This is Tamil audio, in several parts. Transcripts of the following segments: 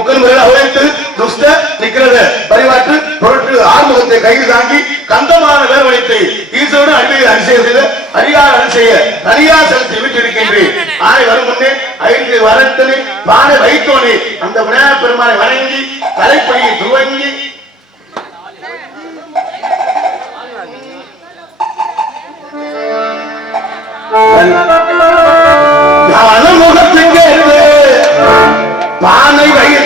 முக்கன் முறையில் அவரைத்து துஷ்ட நிக்கிறது. பரிவாற்று பொருட்டு ஆறுமுகத்தை கையில் தாங்கி கந்தமான வேர்வழித்தை ஈசோடு அடிமையில் அரிசியை செய்து அரியார் அருள் செய்ய தனியார் செலுத்தி விட்டிருக்கின்றேன். ஆனை வரும் முன்னே ஐந்து வரத்தனே பானை வைத்தோனே அந்த விநாயகப் பெருமானை வணங்கி தலைப்படியை துவங்கி ஞானமுகத்துக்கு பானை வைத்து இங்கே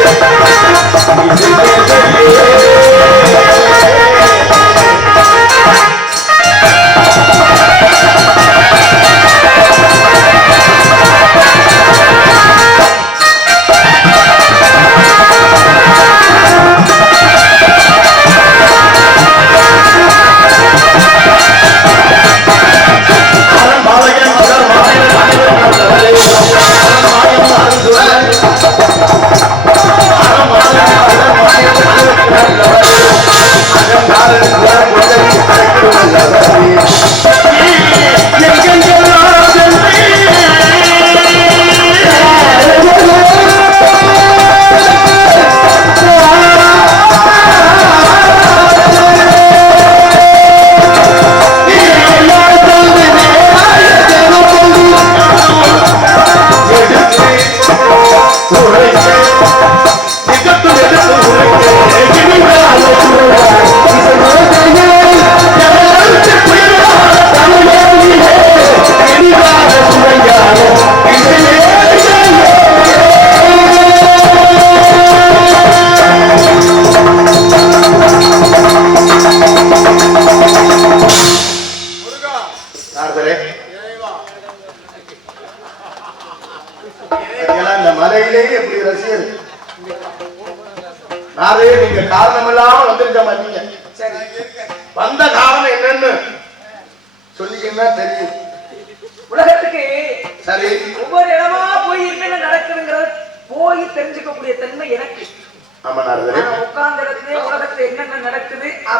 Thank you.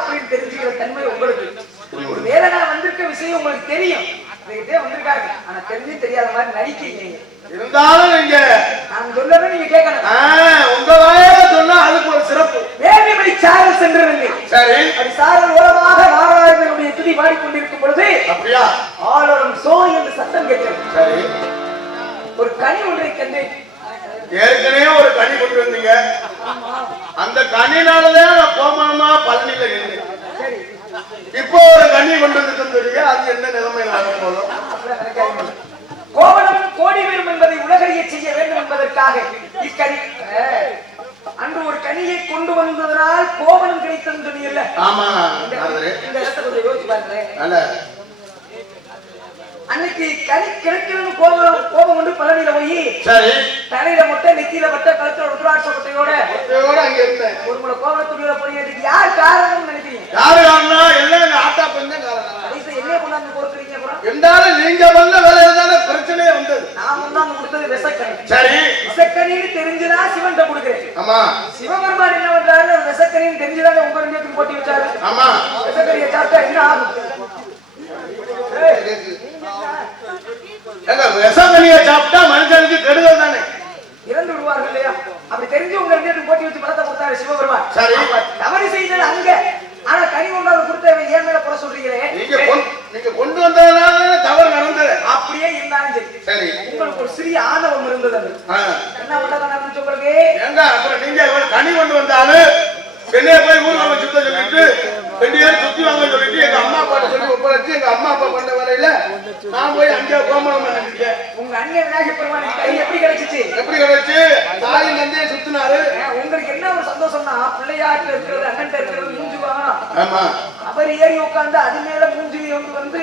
அப்படின்னு தெரிஞ்சுக்கிற தன்மை உங்களுக்கு. ஒரு வேலை நான் வந்திருக்க விஷயம் உங்களுக்கு தெரியும். வந்திருக்காங்க ஆனா தெரிஞ்சும் தெரியாத மாதிரி நடிக்கிறீங்க. இருந்தாலும் நீங்க நான் சொல்றதை நீங்க கேட்கணும். உங்க வாயால சொன்னா அதுக்கு ஒரு சிறப்பு. வேலைமணி சாரல் சென்றிருந்து சரி. அப்படி சாரல் ஓரமாக நாராயணனுடைய துதி பாடிக்கொண்டிருக்கும் பொழுது அப்படியா? ஆளோரம் சோ என்று சத்தம் கேட்டது. சரி. ஒரு கனி ஒன்றை கண்டேன். ஏற்கனவே ஒரு கனி கொண்டு வந்தீங்க. அந்த கனினாலதான் பழனியில நின்றேன் சரி இப்போ ஒரு கனி கொண்டு அது என்ன நிலைமையில போதும். கோவணம் கோடி வரும் என்பதை உலகறிய செய்ய வேண்டும் என்பதற்காக இக்கனி அன்று ஒரு கனியை கொண்டு வந்ததனால் கோவணம் கிடைத்தது சொன்னீங்கல்ல ஆமா இந்த நாரதரே இந்த இடத்தை கொஞ்சம் யோசிச்சு நல்ல அன்னைக்கு கனி கிடைக்கிறது கோபம் கோபம் கொண்டு பழனியில போய் சரி. தலையில மொட்டை நெத்தியில மொட்டை கழுத்துல ருத்ராட்ச மொட்டையோட அங்க இருந்தேன். ஒரு முளை கோபத்துடைய போய் யார் காரணம்னு நினைக்கிறீங்க யாரு காரணம் எல்லாம் எங்க ஆட்டா பண்ண காரணம். கடைசியா என்ன கொண்டாந்து கொடுக்குறீங்க அப்புறம் இருந்தாலும் நீங்க வேலையில தானே பிரச்சனையே வந்தது. நான் கொண்டாந்து கொடுத்தது விசக்கணி சரி. விசக்கணின்னு தெரிஞ்சுதான் சிவன்கிட்ட கொடுக்குறேன். ஆமா. சிவபெருமான் என்ன பண்றாரு? விசக்கணின்னு தெரிஞ்சுதானே உங்க ரெண்டு போட்டி வச்சாரு. ஆமா. விசக்கணியை சாப்பிட்டா என்ன ஆகும்? எங்க விஷக்கனியை சாப்பிட்டா மனுஷனுக்கு கெடுதல் தானே? இறந்து விடுவார்கள் இல்லையா? அப்படி தெரிஞ்சு உங்க ரெண்டு போட்டி வச்சு பணத்தை கொடுத்தாரு சிவபெருமான். சரி. தவறு செய்தது அங்க. ஆனா கனி கொண்டாந்து கொடுத்த ஏன் மேல குறை சொல்றீங்களே? நீங்க நீங்க கொண்டு வந்ததுனால தானே தவறு நடந்தது. அப்படியே இருந்தாலும் சரி. சரி. உங்களுக்கு ஒரு சிறிய ஆணவம் இருந்தது அது. என்ன பண்ணதான் நடந்துச்சு உங்களுக்கு? ஏங்க அப்புறம் நீங்க கனி கொண்டு வந்தாலும் என்னைய போய் ஊர் வாங்க சுத்த சொல்லிட்டு ரெண்டு பேரும் சுத்தி வாங்க சொல்லிட்டு எங்க அம்மா அப்பா சொல்லி ஒப்படைச்சு எங்க அம்மா அப்பா பண்ண வேலையில நான் போய் அங்கே கோமணம் பண்ணிருக்கேன் உங்க அண்ணன் விநாயக பெருமானுக்கு கை எப்படி கிடைச்சிச்சு? எப்படி கிடைச்சு? தாயின் தந்தையை சுத்தினாரு. உங்களுக்கு என்ன ஒரு சந்தோஷம்னா பிள்ளையாட்டு இருக்கிறது அண்ணன் இருக்கிறது மூஞ்சி வாங்கணும் ஆமா. அவர் ஏறி உட்கார்ந்து அது மேல மூஞ்சி வந்து வந்து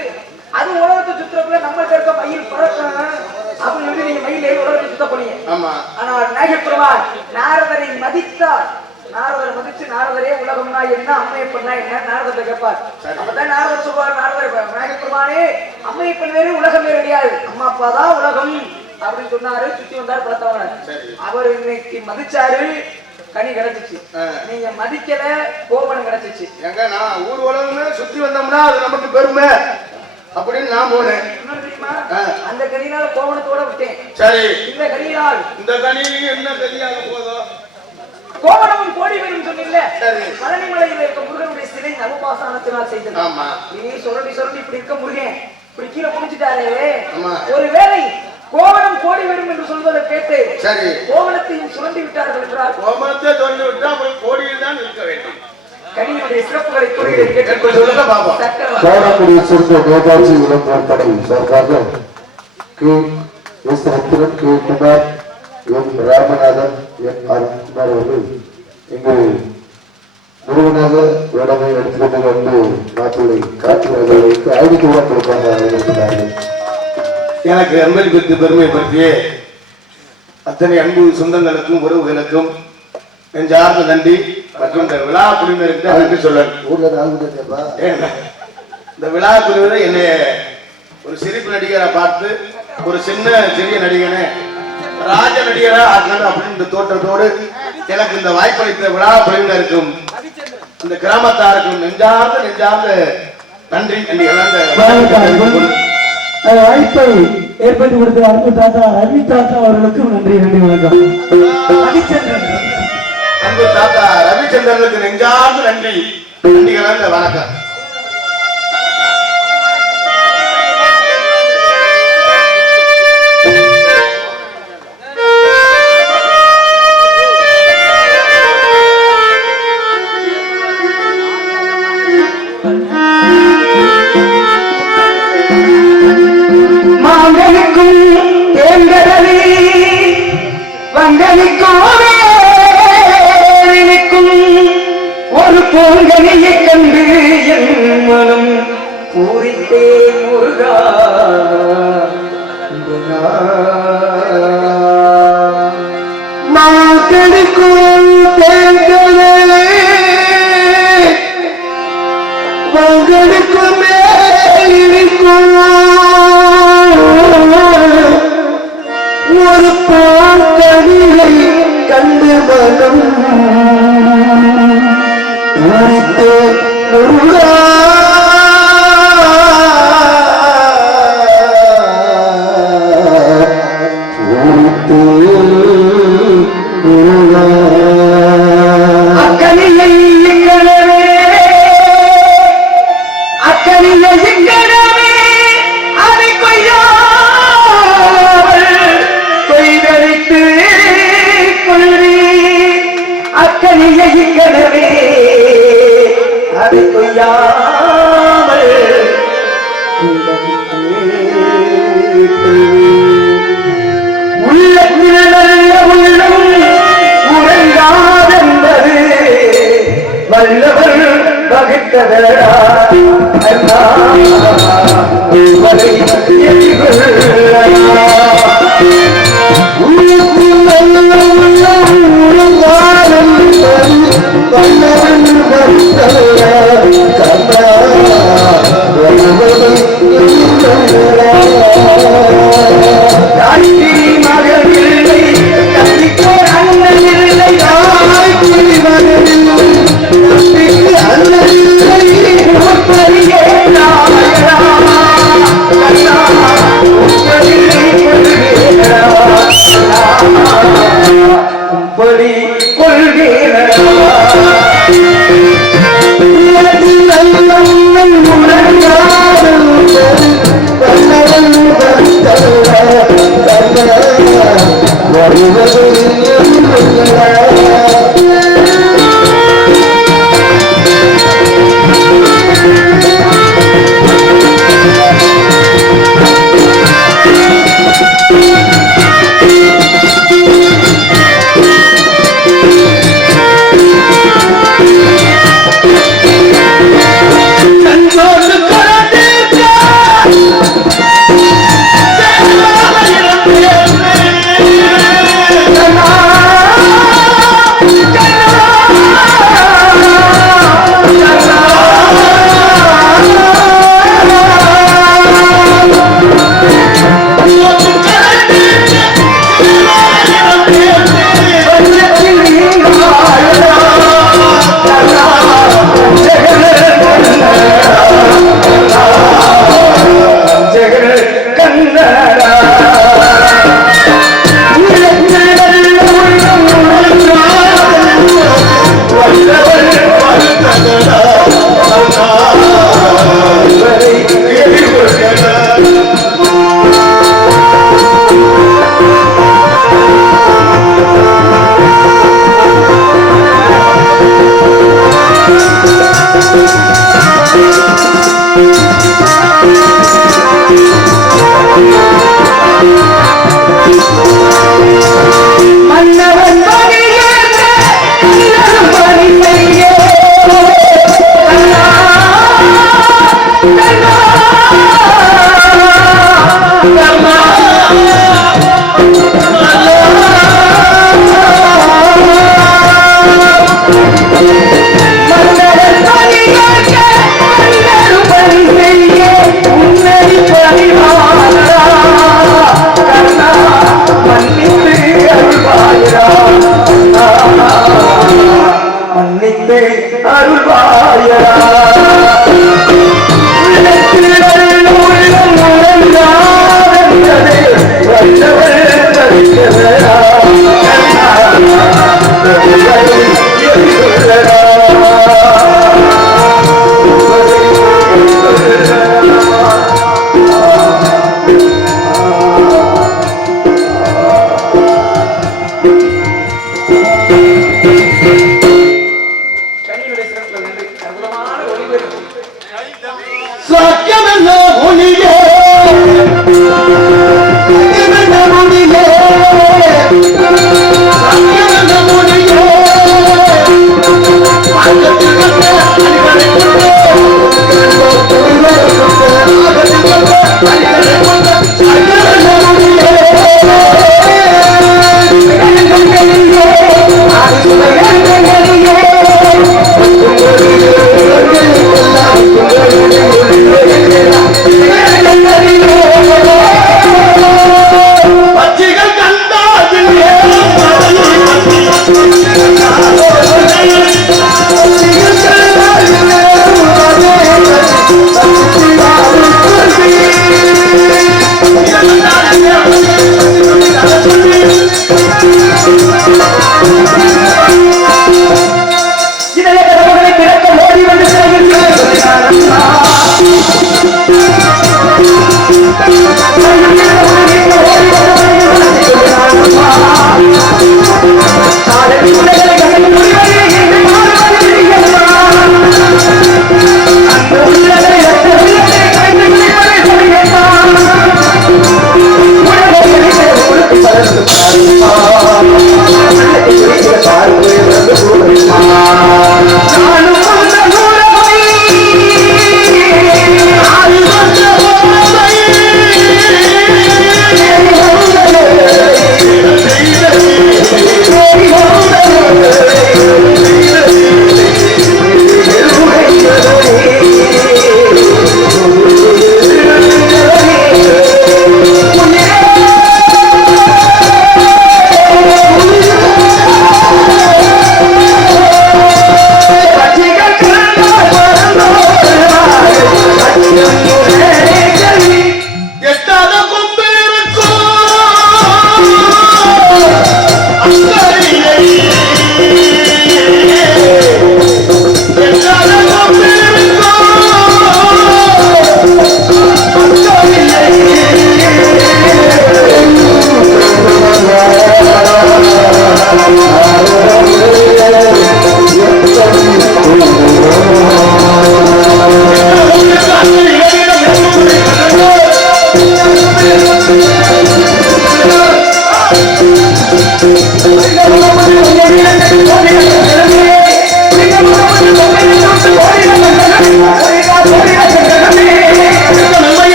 அது உலகத்தை சுத்துறதுல நம்மள்ட்ட இருக்க மயில் பறக்கணும் அப்படின்னு சொல்லி நீங்க மயில் ஏறி உலகத்தை சுத்த போனீங்க ஆமா. ஆனால் நாகப்பெருமான் நாரதரை மதித்தார். நாரதரை மதிச்சு நாரதரே உலகம்னா என்ன அம்மையப்பன்னா என்ன? நாரதர் கேட்பார். அப்பதான் நாரதர் சொல்வார் நாரதர் நாகப்பெருமானே அம்மையப்பன் வேறு உலகம் வேறு கிடையாது. அம்மா அப்பா தான் உலகம். அப்படின்னு சொன்னாரு சுத்தி வந்தார் பழத்தவன அவர் இன்னைக்கு மதிச்சாரு கனி கிடைச்சிச்சு. நீங்க மதிக்கல கோபனம் கிடைச்சிச்சு. எங்க நான் ஊர் உலகமே சுத்தி வந்தோம்னா அது நமக்கு பெருமை. அப்படின்னு நான் போனேன். அந்த கனியினால கோவணத்தோட விட்டேன். சரி. இந்த கனியினால். இந்த கனியிலையும் என்ன கனியாக போதும் கோவணமும் கோடி வரும் சொன்னீங்கல்ல? சரி. பழனி மலையில் இருக்க முருகனுடைய சிலை நவபாசானத்தினால் செய்தது. ஆமா. நீ சுரண்டி சுரண்டி இப்படி இருக்க முருகன். இப்படி கீழே முடிச்சுட்டாரே ஆமா. ஒருவேளை கோவணம் கோடி வரும் என்று சொல்வதை கேட்டு சரி. கோவணத்தையும் சுரண்டி விட்டார்கள் என்றால்? கோமத்தை சொல்லி விட்டா அப்புறம் கோடியில் தான் இருக்க வேண்டும். கனியினுடைய சிறப்புகளை சொல்லுங்க சேர்ந்த நேதாஜி படை சார்பாக K. S. Rathiran K. Kumar M. Ramanathan N Arunkumar அவர்கள் இங்கு முருகனாக வேடமை எடுத்துக்கொண்டு வந்து நாட்டுடைய கொடுப்பாங்க இருக்கிறார்கள் எனக்கு அன்பை குறித்து பற்றியே அத்தனை அன்பு சொந்தங்களுக்கும் உறவுகளுக்கும் நெஞ்சார்ந்த நன்றி மற்றும் இந்த விழா குழுவினருக்கு தான் நன்றி சொல்ல ஊர்ல இந்த விழா குழுவினர் என்னை ஒரு சிரிப்பு நடிகரை பார்த்து ஒரு சின்ன சிறிய நடிகனை ராஜ நடிகரா ஆக்கணும் அப்படின்ற தோற்றத்தோடு எனக்கு இந்த வாய்ப்பளித்த விழா குழுவினருக்கும் இந்த கிராமத்தாருக்கும் நெஞ்சார்ந்த நெஞ்சார்ந்த நன்றி வாய்ப்பை ஏற்படுத்தி கொடுத்த அன்பு தாத்தா ரவி தாத்தா அவர்களுக்கும் நன்றி நன்றி வணக்கம். ரவிச்சந்திரன். அன்பு தாத்தா ரவிச்சந்திரனுக்கு நெஞ்சார்ந்த நன்றி. நன்றி வணக்கம். ஒரு பாட்டடியை கண்டு மனம் முறித்து முருகா வகுத்ததடா அண்ணா, உங்களை Hallelujah.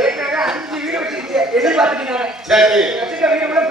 ஏற்கனவே அஞ்சு வீடு வச்சிருக்கீங்க எதிர்பார்த்துட்டீங்க சரி. வச்சிருக்க வீடு கூட